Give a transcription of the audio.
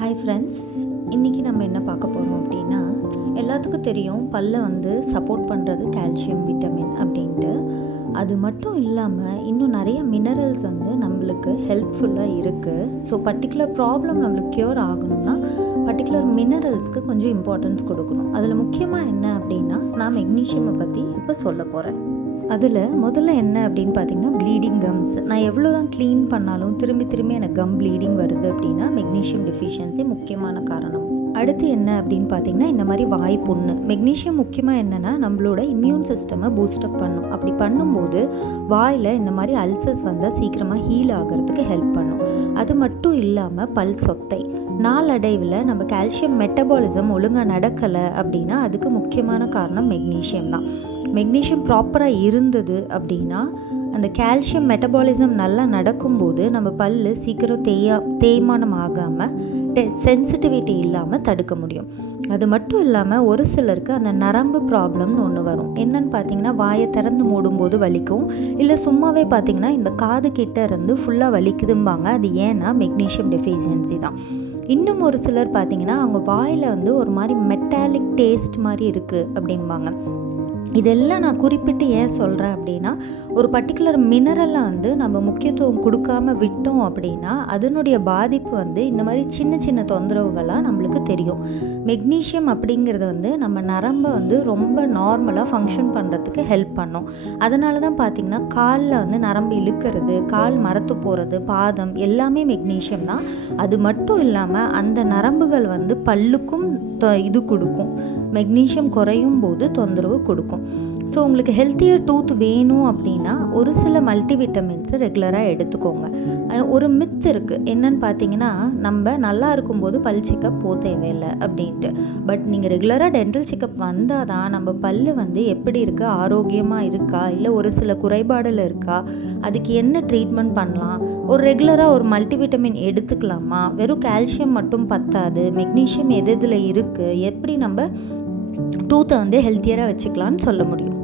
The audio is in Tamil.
ஹாய் ஃப்ரெண்ட்ஸ், இன்றைக்கி நம்ம என்ன பார்க்க போகிறோம் அப்படின்னா, எல்லாத்துக்கும் தெரியும் பல்லை சப்போர்ட் பண்ணுறது கால்சியம், விட்டமின் அப்படின்ட்டு. அது மட்டும் இல்லாமல் இன்னும் நிறைய மினரல்ஸ் நம்மளுக்கு ஹெல்ப்ஃபுல்லாக இருக்குது. ஸோ பர்டிகுலர் ப்ராப்ளம் நம்மளுக்கு க்யூர் ஆகணும்னா பர்டிகுலர் மினரல்ஸ்க்கு கொஞ்சம் இம்பார்ட்டன்ஸ் கொடுக்கணும். அதில் முக்கியமாக என்ன அப்படின்னா, நான் மெக்னீஷியமை பற்றி இப்போ சொல்ல போகிறேன். அதில் முதல்ல என்ன அப்படின்னு பார்த்தீங்கன்னா, ப்ளீடிங் கம்ஸ். நான் எவ்வளோ தான் க்ளீன் பண்ணாலும் திரும்பி எனக்கு கம் ப்ளீடிங் வருது அப்படின்னா மெக்னீஷியம் டெஃபிஷியன்சி முக்கியமான காரணம். அடுத்து என்ன அப்படின்னு பார்த்தீங்கன்னா, இந்த மாதிரி வாய் புண்ணு. மெக்னீஷியம் முக்கியமாக என்னென்னா நம்மளோட இம்யூன் சிஸ்டமை பூஸ்டப் பண்ணும். அப்படி பண்ணும்போது வாயில் இந்த மாதிரி அல்சர்ஸ் வந்தால் சீக்கிரமாக ஹீல் ஆகிறதுக்கு ஹெல்ப் பண்ணும். அது மட்டும் இல்லாமல் பல் சொத்தை. நாளடைவில் நம்ம கால்சியம் மெட்டபாலிசம் ஒழுங்காக நடக்கலை அப்படின்னா அதுக்கு முக்கியமான காரணம் மெக்னீஷியம் தான். மெக்னீஷியம் ப்ராப்பராக இருந்தது அப்படின்னா அந்த கால்சியம் மெட்டபாலிசம் நல்லா நடக்கும்போது நம்ம பல் சீக்கிரம் தேய்மானம் ஆகாமல் சென்சிட்டிவிட்டி இல்லாமல் தடுக்க முடியும். அது மட்டும் இல்லாமல் ஒரு சிலருக்கு அந்த நரம்பு ப்ராப்ளம்னு ஒன்று வரும். என்னன்னு பார்த்தீங்கன்னா, வாயை திறந்து மூடும்போது வலிக்கும், இல்லை சும்மாவே பார்த்தீங்கன்னா இந்த காது கிட்ட இருந்து ஃபுல்லாக வலிக்குதும்பாங்க. அது ஏன்னா மெக்னீஷியம் டெஃபிஷியன்சி தான். இன்னும் ஒரு சிலர் பார்த்தீங்கன்னா அவங்க வாயில் ஒரு மாதிரி மெட்டாலிக் டேஸ்ட் மாதிரி இருக்குது அப்படிம்பாங்க. இதெல்லாம் நான் குறிப்பிட்டு ஏன் சொல்கிறேன் அப்படின்னா, ஒரு பர்டிகுலர் மினரலை நம்ம முக்கியத்துவம் கொடுக்காம விட்டோம் அப்படின்னா அதனுடைய பாதிப்பு இந்த மாதிரி சின்ன தொந்தரவுகளாக நம்மளுக்கு தெரியும். மெக்னீஷியம் அப்படிங்கிறது நம்ம நரம்பை ரொம்ப நார்மலாக ஃபங்க்ஷன் பண்ணுறதுக்கு ஹெல்ப் பண்ணும். அதனால தான் பார்த்திங்கன்னா காலில் நரம்பு இழுக்கிறது, கால் மரத்து போகிறது, பாதம் எல்லாமே மெக்னீஷியம் தான். அது மட்டும் இல்லாமல் அந்த நரம்புகள் பல்லுக்கும் இது கொடுக்கும். மெக்னீஷியம் குறையும் போது தொந்தரவு கொடுக்கும். ஸோ உங்களுக்கு ஹெல்த்தியர் டூத் வேணும் அப்படின்னா ஒரு சில மல்டிவிட்டமின்ஸை ரெகுலராக எடுத்துக்கோங்க. ஒரு மித் இருக்குது, என்னன்னு பார்த்தீங்கன்னா, நம்ம நல்லா இருக்கும்போது பல் செக்கப் போக தேவையில்லை அப்படின்ட்டு. பட் நீங்கள் ரெகுலராக டென்டல் செக்கப் வந்தால் தான் நம்ம பல் எப்படி இருக்குது, ஆரோக்கியமாக இருக்கா, இல்லை ஒரு சில குறைபாடில் இருக்கா, அதுக்கு என்ன ட்ரீட்மெண்ட் பண்ணலாம், ஒரு ரெகுலராக ஒரு மல்டிவிட்டமின் எடுத்துக்கலாமா, வெறும் கால்சியம் மட்டும் பத்தாது, மெக்னீஷியம் எதில் இருக்குது, எப்படி நம்ம டூத்தை ஹெல்த்தியராக வச்சுக்கலான்னு சொல்ல முடியும்.